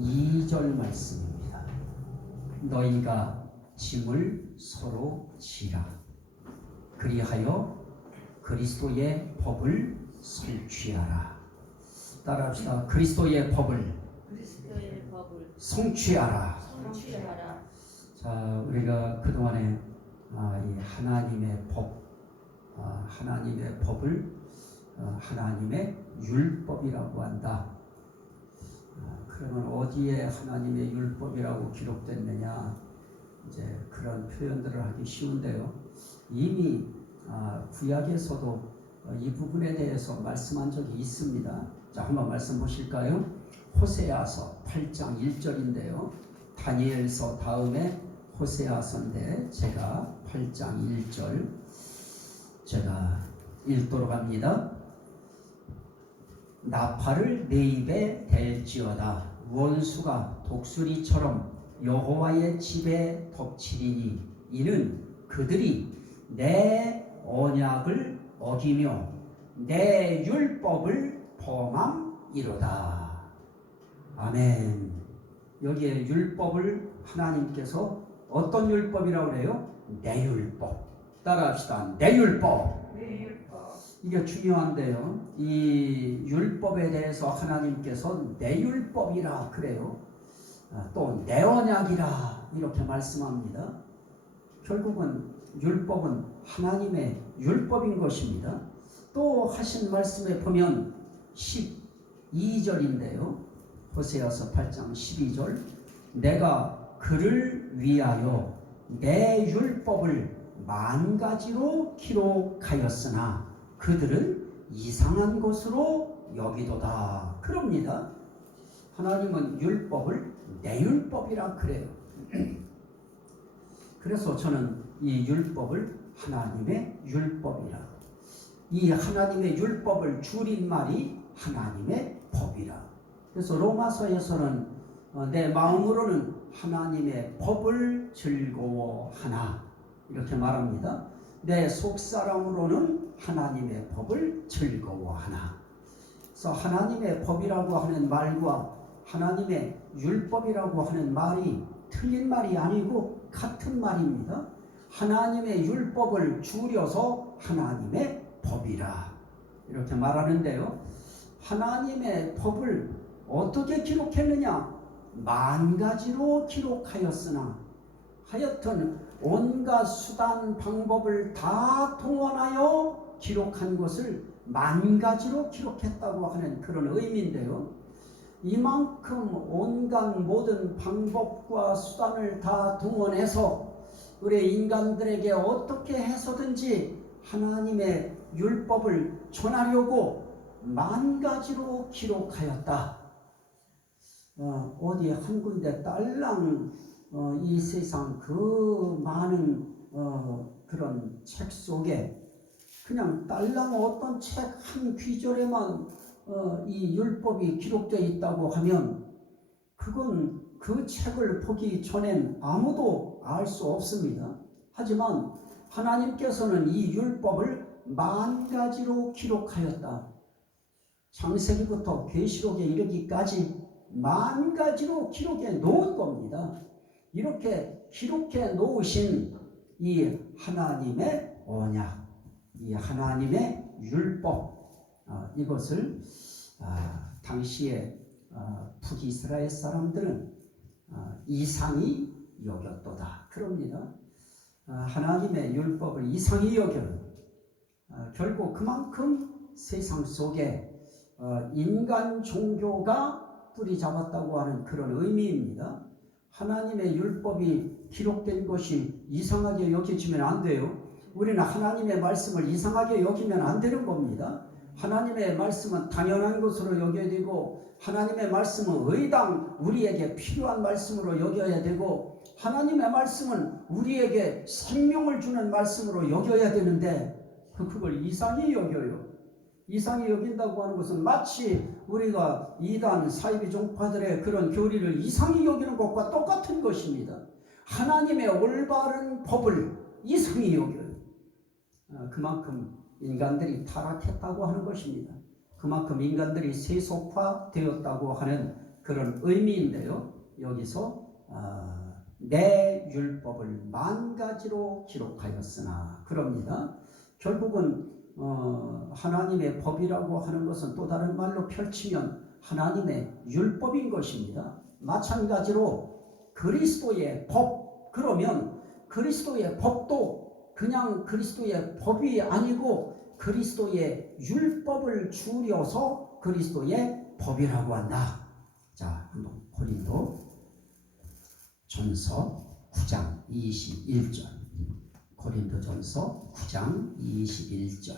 2절 말씀입니다. 너희가 짐을 서로 지라. 그리하여 그리스도의 법을 성취하라. 따라합시다. 그리스도의 법을 성취하라. 자, 우리가 그동안에 이 하나님의 법, 하나님의 법을 하나님의 율법이라고 한다. 그러면 어디에 하나님의 율법이라고 기록됐느냐? 이제 그런 표현들을 하기 쉬운데요. 이미 구약에서도 이 부분에 대해서 말씀한 적이 있습니다. 자, 한번 말씀 보실까요? 호세아서 8장 1절인데요. 다니엘서 다음에 호세아서인데 제가 8장 1절 제가 읽도록 합니다. 나팔을 내 입에 댈지어다. 원수가 독수리처럼 여호와의 집에 덮치리니 이는 그들이 내 언약을 어기며 내 율법을 범함이로다. 아멘. 여기에 율법을 하나님께서 어떤 율법이라고 그래요? 내 율법. 따라합시다. 내 율법. 내 율법. 이게 중요한데요. 이 율법에 대해서 하나님께서 내 율법이라 그래요. 또 내 언약이라 이렇게 말씀합니다. 결국은 율법은 하나님의 율법인 것입니다. 또 하신 말씀에 보면 12절인데요. 호세아서 8장 12절 내가 그를 위하여 내 율법을 만 가지로 기록하였으나 그들은 이상한 것으로 여기도다. 그럽니다. 하나님은 율법을 내 율법이라 그래요. 그래서 저는 이 율법을 하나님의 율법이라. 이 하나님의 율법을 줄인 말이 하나님의 법이라. 그래서 로마서에서는 내 마음으로는 하나님의 법을 즐거워하나 이렇게 말합니다. 내 속사람으로는 하나님의 법을 즐거워하나. 그래서 하나님의 법이라고 하는 말과 하나님의 율법이라고 하는 말이 틀린 말이 아니고 같은 말입니다. 하나님의 율법을 줄여서 하나님의 법이라 이렇게 말하는데요. 하나님의 법을 어떻게 기록했느냐? 만 가지로 기록하였으나 하여튼 온갖 수단 방법을 다 동원하여 기록한 것을 만 가지로 기록했다고 하는 그런 의미인데요. 이만큼 온갖 모든 방법과 수단을 다 동원해서 우리 인간들에게 어떻게 해서든지 하나님의 율법을 전하려고 만 가지로 기록하였다. 어디 한 군데 딸랑 이 세상 그 많은 그런 책 속에 그냥 딸랑 어떤 책 한 귀절에만 이 율법이 기록되어 있다고 하면 그건 그 책을 보기 전엔 아무도 알 수 없습니다. 하지만 하나님께서는 이 율법을 만 가지로 기록하였다. 창세기부터 계시록에 이르기까지 만 가지로 기록해 놓은 겁니다. 이렇게 기록해 놓으신 이 하나님의 언약, 이 하나님의 율법, 이것을 당시에 북이스라엘 사람들은 이상히 여겼도다. 그럽니다. 하나님의 율법을 이상히 여겨요. 결국 그만큼 세상 속에 인간 종교가 뿌리 잡았다고 하는 그런 의미입니다. 하나님의 율법이 기록된 것이 이상하게 여겨지면 안 돼요. 우리는 하나님의 말씀을 이상하게 여기면 안 되는 겁니다. 하나님의 말씀은 당연한 것으로 여겨야 되고 하나님의 말씀은 의당 우리에게 필요한 말씀으로 여겨야 되고 하나님의 말씀은 우리에게 생명을 주는 말씀으로 여겨야 되는데 그걸 이상히 여겨요. 이상히 여긴다고 하는 것은 마치 우리가 이단 사이비 종파들의 그런 교리를 이상히 여기는 것과 똑같은 것입니다. 하나님의 올바른 법을 이상히 여겨요. 그만큼 인간들이 타락했다고 하는 것입니다. 그만큼 인간들이 세속화되었다고 하는 그런 의미인데요. 여기서 내 율법을 만 가지로 기록하였으나 그럽니다. 결국은 하나님의 법이라고 하는 것은 또 다른 말로 펼치면 하나님의 율법인 것입니다. 마찬가지로 그리스도의 법, 그러면 그리스도의 법도 그냥 그리스도의 법이 아니고 그리스도의 율법을 줄여서 그리스도의 법이라고 한다. 자, 한번 고린도 전서 9장 21절. 고린도전서 9장 21절.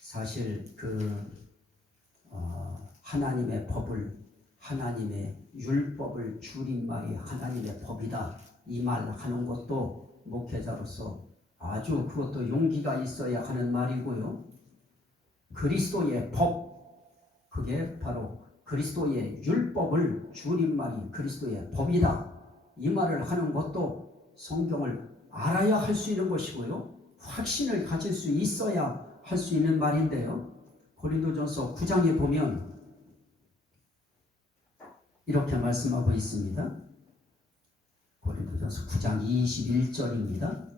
사실 하나님의 법을, 하나님의 율법을 줄인 말이 하나님의 법이다, 이 말 하는 것도 목회자로서 아주 그것도 용기가 있어야 하는 말이고요. 그리스도의 법, 그게 바로 그리스도의 율법을 줄인 말이 그리스도의 법이다, 이 말을 하는 것도 성경을 알아야 할 수 있는 것이고요. 확신을 가질 수 있어야 할 수 있는 말인데요. 고린도전서 9장에 보면 이렇게 말씀하고 있습니다. 고린도전서 9장 21절입니다.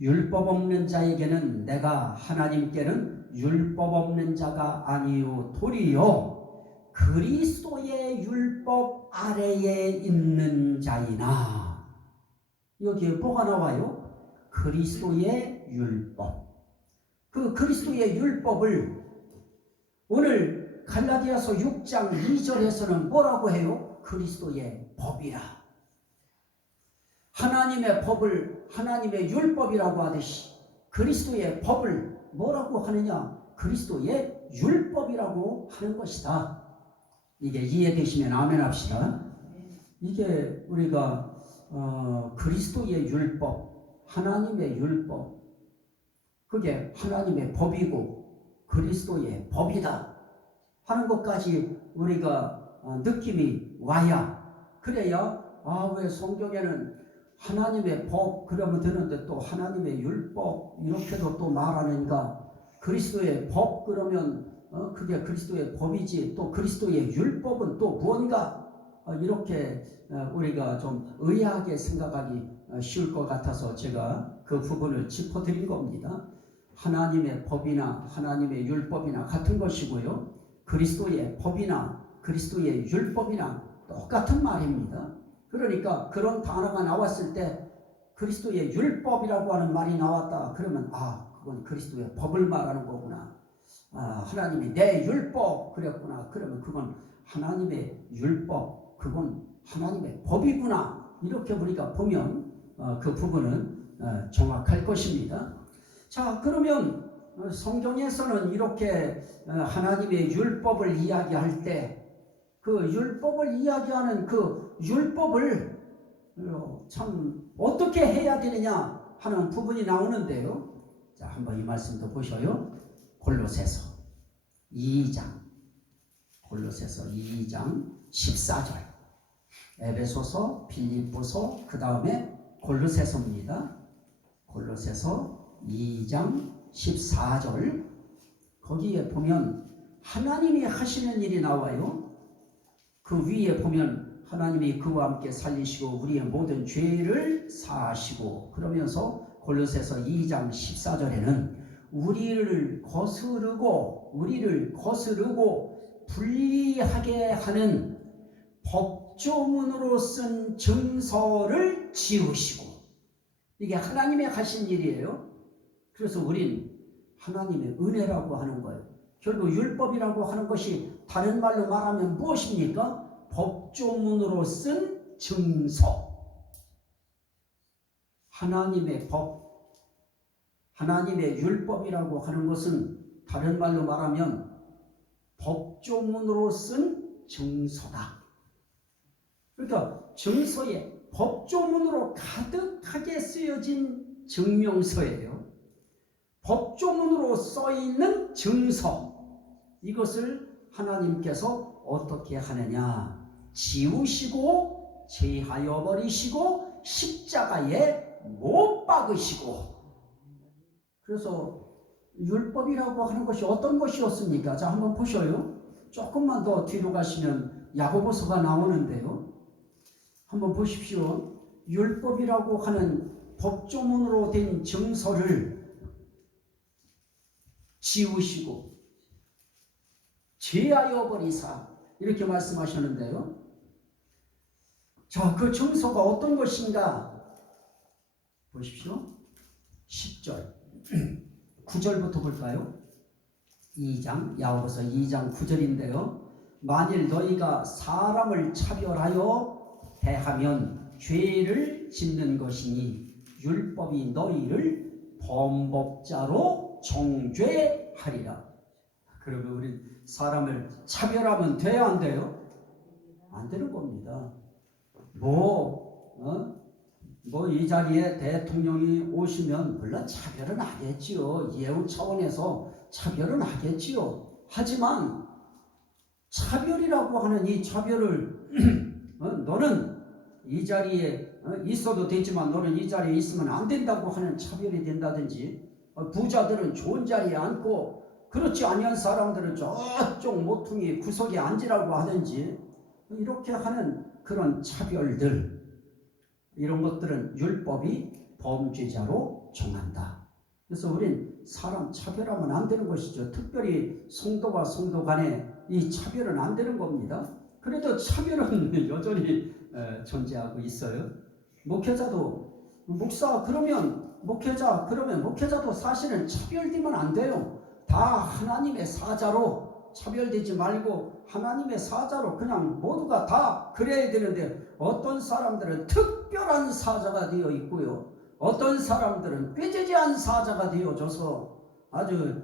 율법 없는 자에게는 내가 하나님께는 율법 없는 자가 아니요 도리요 그리스도의 율법 아래에 있는 자이나. 여기에 뭐가 나와요? 그리스도의 율법. 그 그리스도의 율법을 오늘 갈라디아서 6장 2절에서는 뭐라고 해요? 그리스도의 법이라. 하나님의 법을 하나님의 율법이라고 하듯이 그리스도의 법을 뭐라고 하느냐? 그리스도의 율법이라고 하는 것이다. 이게 이해되시면 아멘 합시다. 이게 우리가 그리스도의 율법, 하나님의 율법, 그게 하나님의 법이고 그리스도의 법이다 하는 것까지 우리가 느낌이 와야, 그래야 왜 성경에는 하나님의 법 그러면 되는데 또 하나님의 율법 이렇게도 또 말하는가, 그리스도의 법 그러면 그게 그리스도의 법이지 또 그리스도의 율법은 또 무언가, 이렇게 우리가 좀 의아하게 생각하기 쉬울 것 같아서 제가 그 부분을 짚어드린 겁니다. 하나님의 법이나 하나님의 율법이나 같은 것이고요. 그리스도의 법이나 그리스도의 율법이나 똑같은 말입니다. 그러니까 그런 단어가 나왔을 때 그리스도의 율법이라고 하는 말이 나왔다 그러면 그건 그리스도의 법을 말하는 거구나. 하나님이 내 율법 그랬구나. 그러면 그건 하나님의 율법, 그건 하나님의 법이구나. 이렇게 우리가 보면 그 부분은 정확할 것입니다. 자, 그러면 성경에서는 이렇게 하나님의 율법을 이야기할 때 그 율법을 이야기하는 그 율법을 참 어떻게 해야 되느냐 하는 부분이 나오는데요. 자, 한번 이 말씀도 보셔요. 골로새서 2장 14절, 에베소서, 빌립보서, 그 다음에 골로새서입니다. 골로새서 2장 14절, 거기에 보면 하나님이 하시는 일이 나와요. 그 위에 보면 하나님이 그와 함께 살리시고 우리의 모든 죄를 사하시고, 그러면서 골로새서 2장 14절에는 우리를 거스르고 불리하게 하는 법조문으로 쓴 증서를 지우시고, 이게 하나님의 하신 일이에요. 그래서 우린 하나님의 은혜라고 하는 거예요. 결국 율법이라고 하는 것이 다른 말로 말하면 무엇입니까? 법조문으로 쓴 증서. 하나님의 법, 하나님의 율법이라고 하는 것은 다른 말로 말하면 법조문으로 쓴 증서다. 그러니까 증서에 법조문으로 가득하게 쓰여진 증명서예요. 법조문으로 써있는 증서, 이것을 하나님께서 어떻게 하느냐? 지우시고 제하여 버리시고 십자가에 못 박으시고. 그래서 율법이라고 하는 것이 어떤 것이었습니까? 자, 한번 보셔요. 조금만 더 뒤로 가시면 야고보서가 나오는데요. 한번 보십시오. 율법이라고 하는 법조문으로 된 증서를 지우시고 제하여 버리사 이렇게 말씀하셨는데요. 자, 그 증서가 어떤 것인가 보십시오. 10절 9절부터 볼까요? 2장 야고보서 2장 9절인데요. 만일 너희가 사람을 차별하여 대하면 죄를 짓는 것이니 율법이 너희를 범법자로 정죄하리라. 그러면 우리 사람을 차별하면 돼야 안 돼요? 안 되는 겁니다. 이 자리에 대통령이 오시면 물론 차별은 하겠지요. 예우 차원에서 차별은 하겠지요. 하지만 차별이라고 하는 이 차별을 너는 이 자리에 있어도 되지만 너는 이 자리에 있으면 안 된다고 하는 차별이 된다든지, 부자들은 좋은 자리에 앉고 그렇지 아니한 사람들은 저쪽 모퉁이 구석에 앉으라고 하든지, 이렇게 하는 그런 차별들, 이런 것들은 율법이 범죄자로 정한다. 그래서 우린 사람 차별하면 안 되는 것이죠. 특별히 성도와 성도 간에 이 차별은 안 되는 겁니다. 그래도 차별은 여전히 존재하고 있어요. 목회자도 목회자도 사실은 차별되면 안 돼요. 다 하나님의 사자로 차별되지 말고 하나님의 사자로 그냥 모두가 다 그래야 되는데, 어떤 사람들은 특별한 사자가 되어 있고요, 어떤 사람들은 꾀죄죄한 사자가 되어져서 아주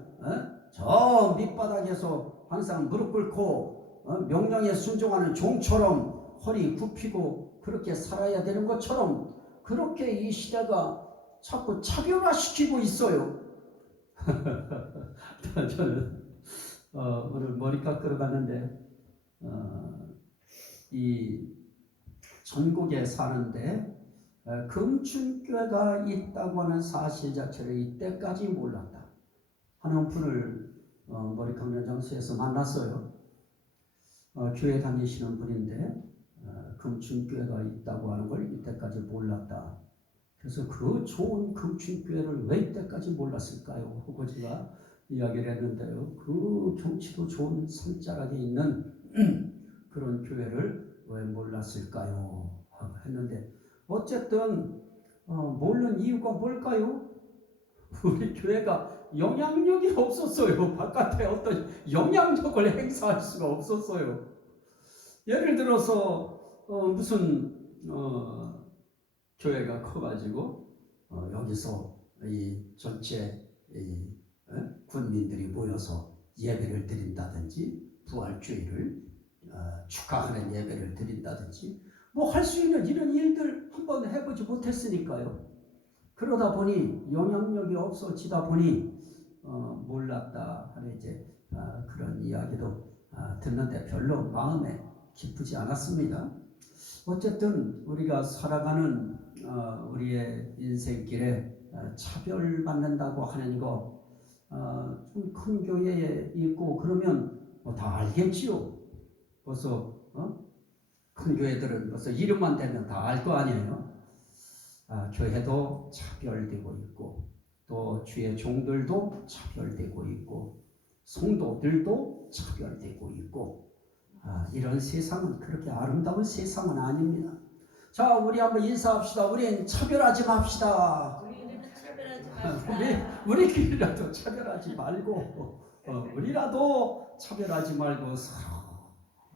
저 밑바닥에서 항상 무릎 꿇고 명령에 순종하는 종처럼 허리 굽히고 그렇게 살아야 되는 것처럼, 그렇게 이 시대가 자꾸 차별화시키고 있어요. 저는 오늘 머리 깎으러 갔는데 이 전국에 사는데 금춘교회가 있다고 하는 사실 자체를 이때까지 몰랐다 하는 분을 머리 깎는 장소에서 만났어요. 교회 다니시는 분인데 금춘교회가 있다고 하는 걸 이때까지 몰랐다. 그래서 그 좋은 금춘교회를 왜 이때까지 몰랐을까요? 하고 제가 이야기를 했는데요. 그 경치도 좋은 산자락에 있는 그런 교회를 왜 몰랐을까요? 했는데, 어쨌든 모르는 이유가 뭘까요? 우리 교회가 영향력이 없었어요. 바깥에 어떤 영향력을 행사할 수가 없었어요. 예를 들어서 무슨 교회가 커가지고 여기서 이 전체 군민들이 모여서 예배를 드린다든지, 부활주의를 축하하는 예배를 드린다든지, 뭐 할 수 있는 이런 일들 한번 해보지 못했으니까요. 그러다 보니 영향력이 없어지다 보니 몰랐다 하는 이제 그런 이야기도 듣는데 별로 마음에 기쁘지 않았습니다. 어쨌든 우리가 살아가는 우리의 인생길에 차별받는다고 하는 거, 좀 큰 교회에 있고 그러면 뭐 다 알겠지요. 벌써 큰 교회들은 벌써 이름만 대면 다 알 거 아니에요. 교회도 차별되고 있고, 또 주의 종들도 차별되고 있고, 성도들도 차별되고 있고, 이런 세상은 그렇게 아름다운 세상은 아닙니다. 자, 우리 한번 인사합시다. 우린 차별하지 맙시다. 우리끼리라도 차별하지 말고, 우리라도 차별하지 말고 서로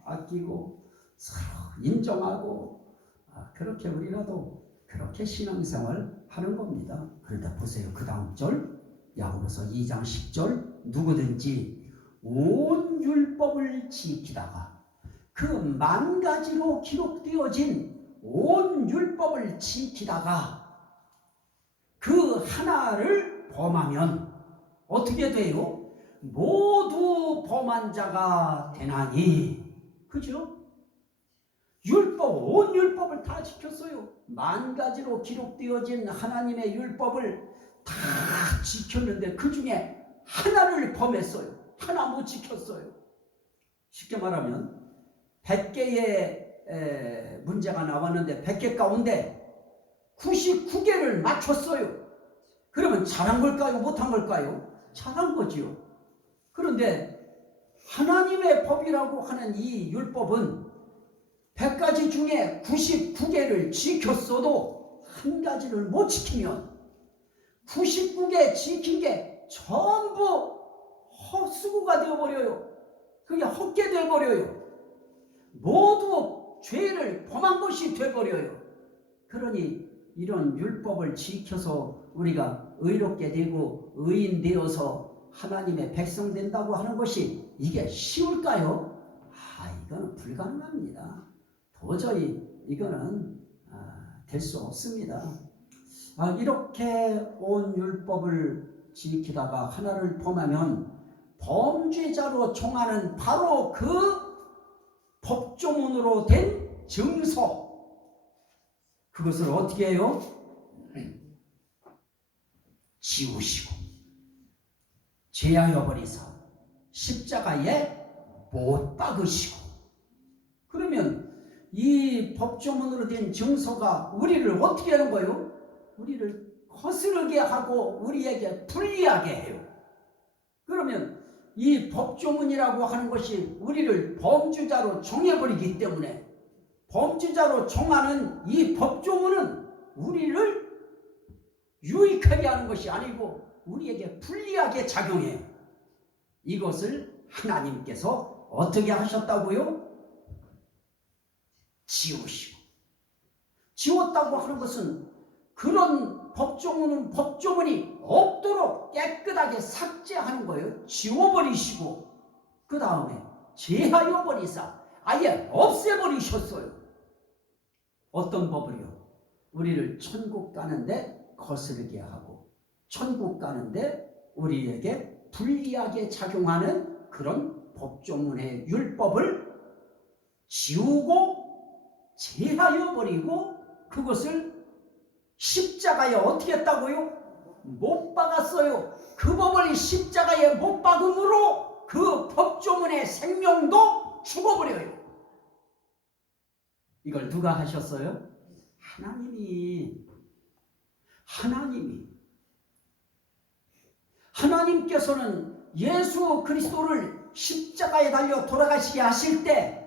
아끼고 서로 인정하고, 그렇게 우리라도 그렇게 신앙생활 하는 겁니다. 그런데 보세요. 그 다음 절 야고보서 2장 10절 누구든지 온 율법을 지키다가 그 만 가지로 기록되어진 온 율법을 지키다가 그 하나를 범하면 어떻게 돼요? 모두 범한 자가 되나니. 그죠? 온 율법을 다 지켰어요. 만 가지로 기록되어진 하나님의 율법을 다 지켰는데 그 중에 하나를 범했어요. 하나 못 지켰어요. 쉽게 말하면 100개의 문제가 나왔는데 100개 가운데 99개를 맞췄어요. 그러면 잘한 걸까요? 못한 걸까요? 잘한 거지요. 그런데 하나님의 법이라고 하는 이 율법은 100가지 중에 99개를 지켰어도 한 가지를 못 지키면 99개 지킨 게 전부 헛수고가 되어버려요. 그게 헛게 되어버려요. 모두 죄를 범한 것이 되어버려요. 그러니 이런 율법을 지켜서 우리가 의롭게 되고 의인 되어서 하나님의 백성 된다고 하는 것이 이게 쉬울까요? 이거는 불가능합니다. 도저히 이거는 될 수 없습니다. 이렇게 온 율법을 지키다가 하나를 범하면 범죄자로 총하는 바로 그 법조문으로 된 증서, 그것을 어떻게 해요? 지우시고 제하여 버리사 십자가에 못 박으시고. 그러면 이 법조문으로 된 증서가 우리를 어떻게 하는 거예요? 우리를 거스르게 하고 우리에게 불리하게 해요. 그러면 이 법조문이라고 하는 것이 우리를 범죄자로 정해버리기 때문에 범죄자로 정하는 이 법조문은 우리를 유익하게 하는 것이 아니고 우리에게 불리하게 작용해요. 이것을 하나님께서 어떻게 하셨다고요? 지우시고. 지웠다고 하는 것은 그런 법조문이 없도록 깨끗하게 삭제하는 거예요. 지워버리시고 그 다음에 제하여 버리사 아예 없애버리셨어요. 어떤 법을요? 우리를 천국 가는데 거스르게 하고 천국 가는데 우리에게 불리하게 작용하는 그런 법조문의 율법을 지우고 제하여 버리고 그것을 십자가에 어떻게 했다고요? 못 박았어요. 그 법을 십자가에 못 박음으로 그 법조문의 생명도 죽어버려요. 이걸 누가 하셨어요? 하나님께서는 예수 그리스도를 십자가에 달려 돌아가시게 하실 때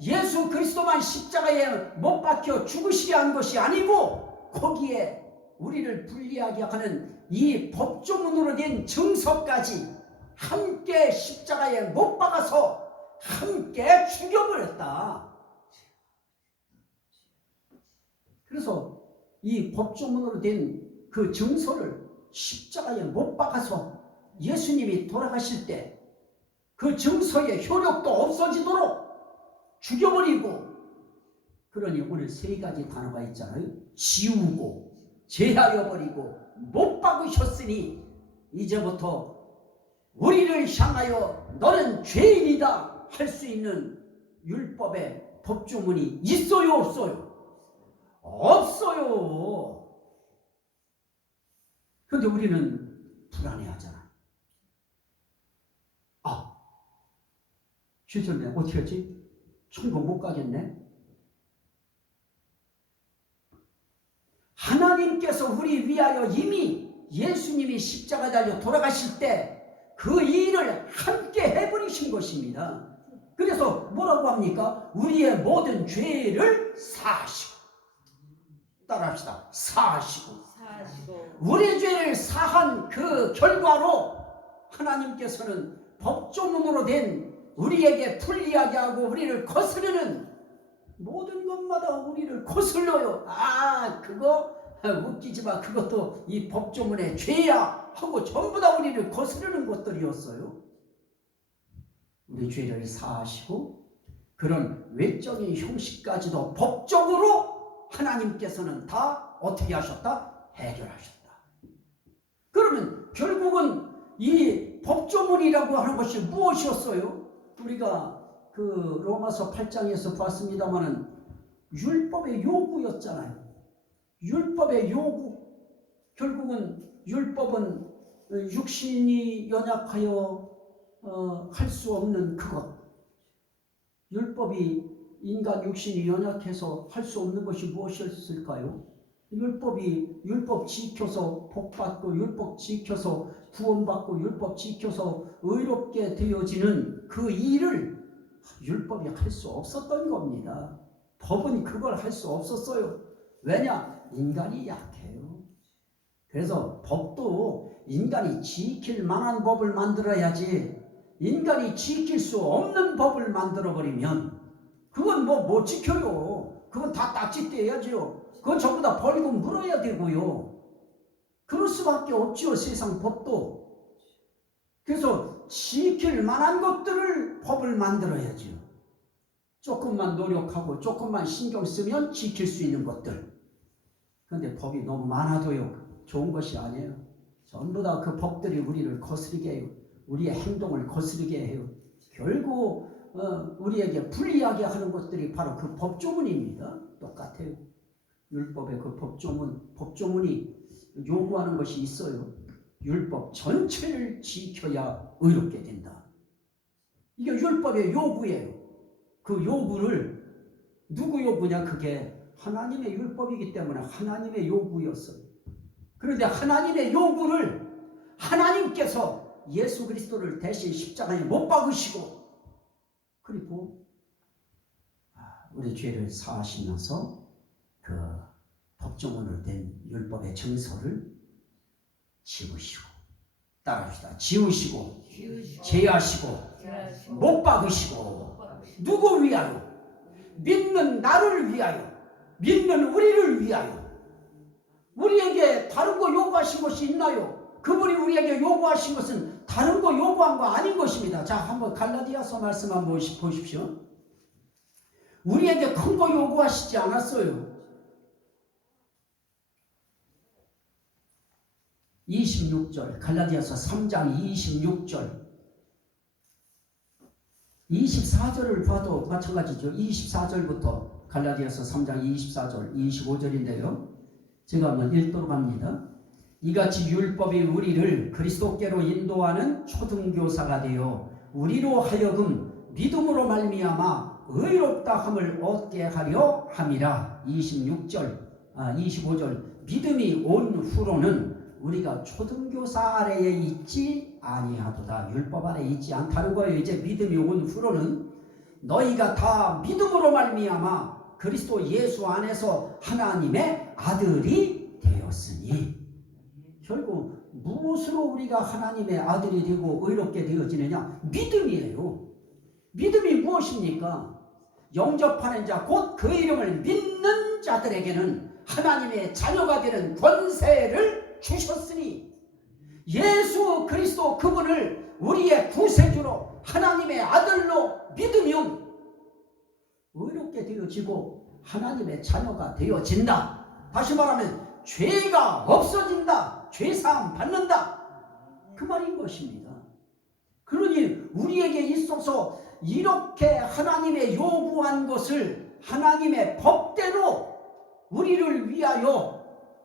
예수 그리스도만 십자가에 못 박혀 죽으시게 한 것이 아니고 거기에 우리를 불리하게 하는 이 법조문으로 된 증서까지 함께 십자가에 못 박아서 함께 죽여버렸다. 그래서 이 법조문으로 된 그 증서를 십자가에 못 박아서 예수님이 돌아가실 때 그 증서의 효력도 없어지도록 죽여버리고, 그러니 오늘 세 가지 단어가 있잖아요. 지우고 제하여 버리고 못 박으셨으니 이제부터 우리를 향하여 너는 죄인이다 할 수 있는 율법의 법조문이 있어요, 없어요? 없어요. 그런데 우리는 불안해하잖아. 죄졌네. 어떻게 하지? 천국 못 가겠네. 하나님께서 우리 위하여 이미 예수님이 십자가에 달려 돌아가실 때 그 일을 함께 해버리신 것입니다. 그래서 뭐라고 합니까? 우리의 모든 죄를 사하시고. 따라합시다. 사하시고. 우리 죄를 사한 그 결과로 하나님께서는 법조문으로 된 우리에게 불리하게 하고 우리를 거스르는 모든 것마다 우리를 거슬러요. 그거 웃기지마. 그것도 이 법조문의 죄야 하고 전부 다 우리를 거스르는 것들이었어요. 우리 죄를 사하시고 그런 외적인 형식까지도 법적으로 하나님께서는 다 어떻게 하셨다? 해결하셨다. 그러면 결국은 이 법조문이라고 하는 것이 무엇이었어요? 우리가 그 로마서 8장에서 봤습니다마는 율법의 요구였잖아요. 율법의 요구. 결국은 율법은 육신이 연약하여 할 수 없는 그것. 율법이 인간 육신이 연약해서 할 수 없는 것이 무엇이었을까요? 율법 지켜서 복받고 율법 지켜서 구원받고 율법 지켜서 의롭게 되어지는 그 일을 율법이 할 수 없었던 겁니다. 법은 그걸 할 수 없었어요. 왜냐? 인간이 약해요. 그래서 법도 인간이 지킬 만한 법을 만들어야지, 인간이 지킬 수 없는 법을 만들어버리면 그건 뭐 지켜요. 그건 다 딱지 떼야죠. 그건 전부 다 버리고 물어야 되고요. 그럴 수밖에 없지요, 세상 법도. 그래서 지킬 만한 것들을 법을 만들어야죠. 조금만 노력하고 조금만 신경 쓰면 지킬 수 있는 것들. 그런데 법이 너무 많아도요, 좋은 것이 아니에요. 전부 다 그 법들이 우리를 거스르게 해요. 우리의 행동을 거스르게 해요. 결국 우리에게 불리하게 하는 것들이 바로 그 법조문입니다. 똑같아요. 율법의 그 법조문이 요구하는 것이 있어요. 율법 전체를 지켜야 의롭게 된다. 이게 율법의 요구예요. 그 요구를 누구 요구냐? 그게 하나님의 율법이기 때문에 하나님의 요구였어요. 그런데 하나님의 요구를 하나님께서 예수 그리스도를 대신 십자가에 못 박으시고, 그리고 우리 죄를 사하시면서 그 법조문으로 된 율법의 정서를 지우시고, 따라합시다. 지우시고 제하시고 못 박으시고, 누구 위하여? 믿는 나를 위하여, 믿는 우리를 위하여. 우리에게 다른 거 요구하신 것이 있나요? 그분이 우리에게 요구하신 것은 다른 거 요구한 거 아닌 것입니다. 자, 한번 갈라디아서 말씀 한번 보십시오. 우리에게 큰 거 요구하시지 않았어요. 26절, 갈라디아서 3장 26절, 24절을 봐도 마찬가지죠. 24절부터 갈라디아서 3장 24절, 25절인데요. 제가 한번 읽도록 합니다. 이같이 율법이 우리를 그리스도께로 인도하는 초등교사가 되어 우리로 하여금 믿음으로 말미암아 의롭다 함을 얻게 하려 함이라. 25절, 믿음이 온 후로는 우리가 초등교사 아래에 있지 아니하도다. 율법 아래에 있지 않다는 거예요. 이제 믿음이 온 후로는 너희가 다 믿음으로 말미암아 그리스도 예수 안에서 하나님의 아들이 되었으니. 결국 무엇으로 우리가 하나님의 아들이 되고 의롭게 되어지느냐? 믿음이에요. 믿음이 무엇입니까? 영접하는 자 곧 그 이름을 믿는 자들에게는 하나님의 자녀가 되는 권세를 주셨으니, 예수 그리스도 그분을 우리의 구세주로 하나님의 아들로 믿으면 의롭게 되어지고 하나님의 자녀가 되어진다. 다시 말하면 죄가 없어진다. 죄사함 받는다. 그 말인 것입니다. 그러니 우리에게 있어서 이렇게 하나님의 요구한 것을 하나님의 법대로 우리를 위하여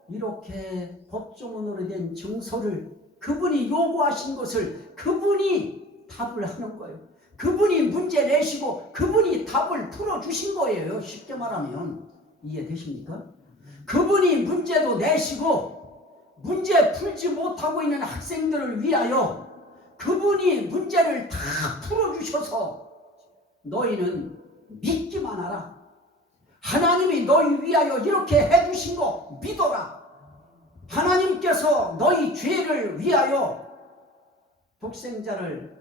이렇게 법조문으로 된 증서를, 그분이 요구하신 것을 그분이 답을 하는 거예요. 그분이 문제 내시고 그분이 답을 풀어주신 거예요. 쉽게 말하면 이해되십니까? 그분이 문제도 내시고 문제 풀지 못하고 있는 학생들을 위하여 그분이 문제를 다 풀어주셔서 너희는 믿기만 하라. 하나님이 너희 위하여 이렇게 해주신 거 믿어라. 하나님께서 너희 죄를 위하여 독생자를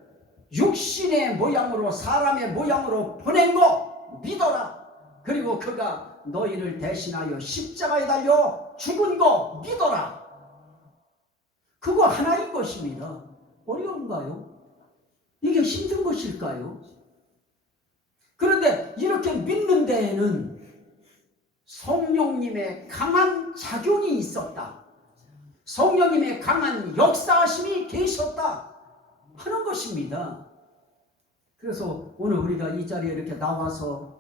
육신의 모양으로, 사람의 모양으로 보낸 거 믿어라. 그리고 그가 너희를 대신하여 십자가에 달려 죽은 거 믿어라. 그거 하나인 것입니다. 어려운가요? 이게 힘든 것일까요? 그런데 이렇게 믿는 데에는 성령님의 강한 작용이 있었다. 성령님의 강한 역사하심이 계셨다 하는 것입니다. 그래서 오늘 우리가 이 자리에 이렇게 나와서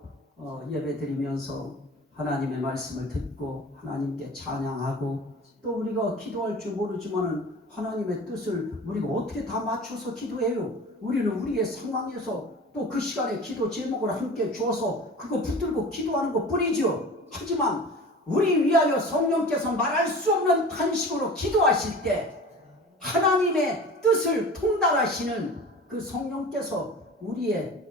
예배 드리면서 하나님의 말씀을 듣고 하나님께 찬양하고, 또 우리가 기도할 줄 모르지만 하나님의 뜻을 우리가 어떻게 다 맞춰서 기도해요. 우리는 우리의 상황에서 또 또 그 시간에 기도 제목을 함께 주어서 그거 붙들고 기도하는 것 뿐이죠. 하지만 우리 위하여 성령께서 말할 수 없는 탄식으로 기도하실 때 하나님의 뜻을 통달하시는 그 성령께서 우리의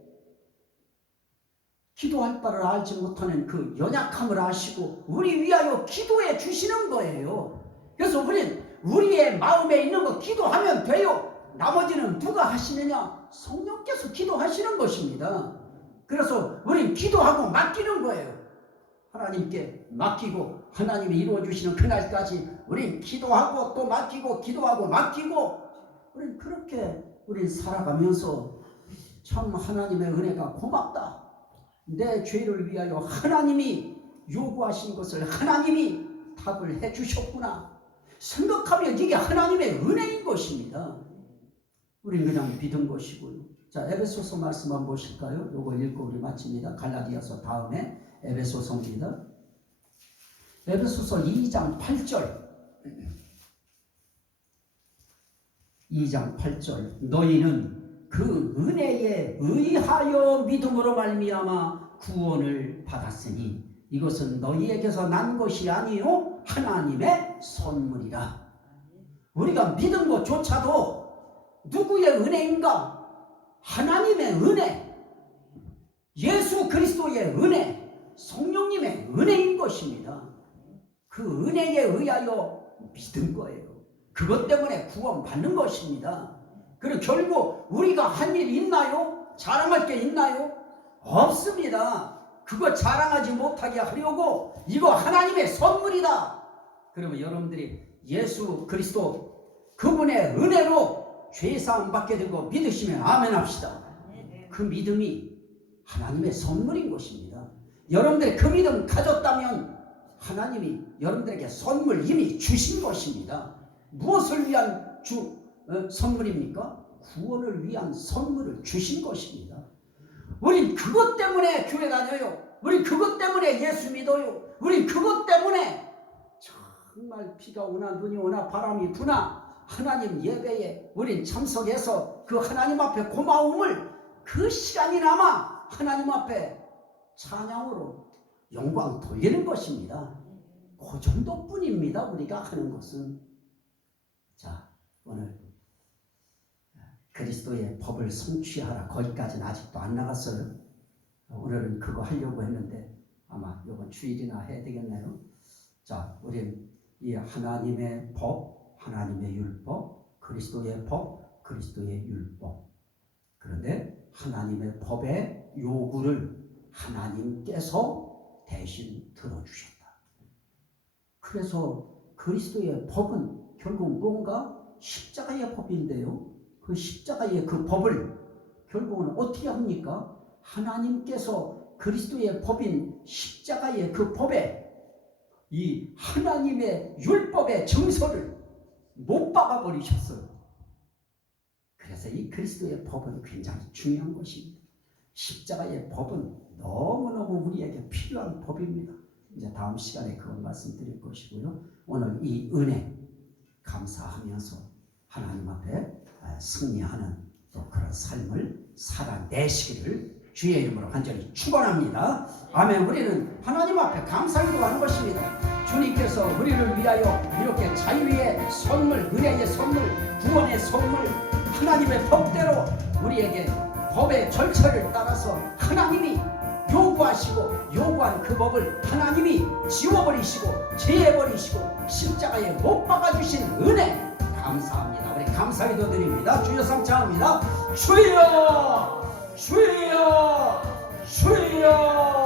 기도할 바를 알지 못하는 그 연약함을 아시고 우리 위하여 기도해 주시는 거예요. 그래서 우리는 우리의 마음에 있는 거 기도하면 돼요. 나머지는 누가 하시느냐? 성령께서 기도하시는 것입니다. 그래서 우리는 기도하고 맡기는 거예요. 하나님께 맡기고 하나님이 이루어주시는 그날까지 우리는 기도하고 또 맡기고 기도하고 맡기고 우리는 그렇게 우리는 살아가면서 참 하나님의 은혜가 고맙다. 내 죄를 위하여 하나님이 요구하신 것을 하나님이 답을 해주셨구나 생각하면 이게 하나님의 은혜인 것입니다. 우리는 그냥 믿은 것이고요. 자, 에베소서 말씀 한번 보실까요? 요거 읽고 우리 마칩니다. 갈라디아서 다음에 에베소서입니다. 에베소서 2장 8절 2장 8절 너희는 그 은혜에 의하여 믿음으로 말미암아 구원을 받았으니 이것은 너희에게서 난 것이 아니요 하나님의 선물이라. 우리가 믿은 것조차도 누구의 은혜인가? 하나님의 은혜, 예수 그리스도의 은혜, 성령님의 은혜인 것입니다. 그 은혜에 의하여 믿은 거예요. 그것 때문에 구원받는 것입니다. 그리고 결국 우리가 한 일 있나요? 자랑할 게 있나요? 없습니다. 그거 자랑하지 못하게 하려고 이거 하나님의 선물이다. 그러면 여러분들이 예수 그리스도 그분의 은혜로 죄사함 받게 된 거 믿으시면 아멘 합시다. 그 믿음이 하나님의 선물인 것입니다. 여러분들이 그 믿음 가졌다면 하나님이 여러분들에게 선물 이미 주신 것입니다. 무엇을 위한 선물입니까? 구원을 위한 선물을 주신 것입니다. 우린 그것 때문에 교회 다녀요. 우린 그것 때문에 예수 믿어요. 우린 그것 때문에 정말 비가 오나 눈이 오나 바람이 부나 하나님 예배에 우린 참석해서 그 하나님 앞에 고마움을 그 시간이나마 하나님 앞에 찬양으로 영광 돌리는 것입니다. 그 정도뿐입니다. 우리가 하는 것은. 자, 오늘 그리스도의 법을 성취하라. 거기까지는 아직도 안 나갔어요. 오늘은 그거 하려고 했는데 아마 이번 주일이나 해야 되겠네요. 자, 우리는 이 하나님의 법, 하나님의 율법, 그리스도의 법, 그리스도의 율법. 그런데 하나님의 법의 요구를 하나님께서 대신 들어주셨다. 그래서 그리스도의 법은 결국 뭔가 십자가의 법인데요. 그 십자가의 그 법을 결국은 어떻게 합니까? 하나님께서 그리스도의 법인 십자가의 그 법에 이 하나님의 율법의 정서를 못 박아버리셨어요. 그래서 이 그리스도의 법은 굉장히 중요한 것입니다. 십자가의 법은 너무너무 우리에게 필요한 법입니다. 이제 다음 시간에 그걸 말씀드릴 것이고요. 오늘 이 은혜 감사하면서 하나님 앞에 승리하는 또 그런 삶을 살아내시기를 주의 이름으로 간절히 축원합니다. 아멘. 우리는 하나님 앞에 감사기도하는 것입니다. 주님께서 우리를 위하여 이렇게 자유의 선물, 은혜의 선물, 구원의 선물, 하나님의 법대로 우리에게 법의 절차를 따라서 하나님이 요구하시고 요구한 그 법을 하나님이 지워버리시고 제해버리시고 십자가에 못 박아주신 은혜 감사합니다. 우리 감사기도 드립니다. 주여 삼창합니다. 주여 주여 주여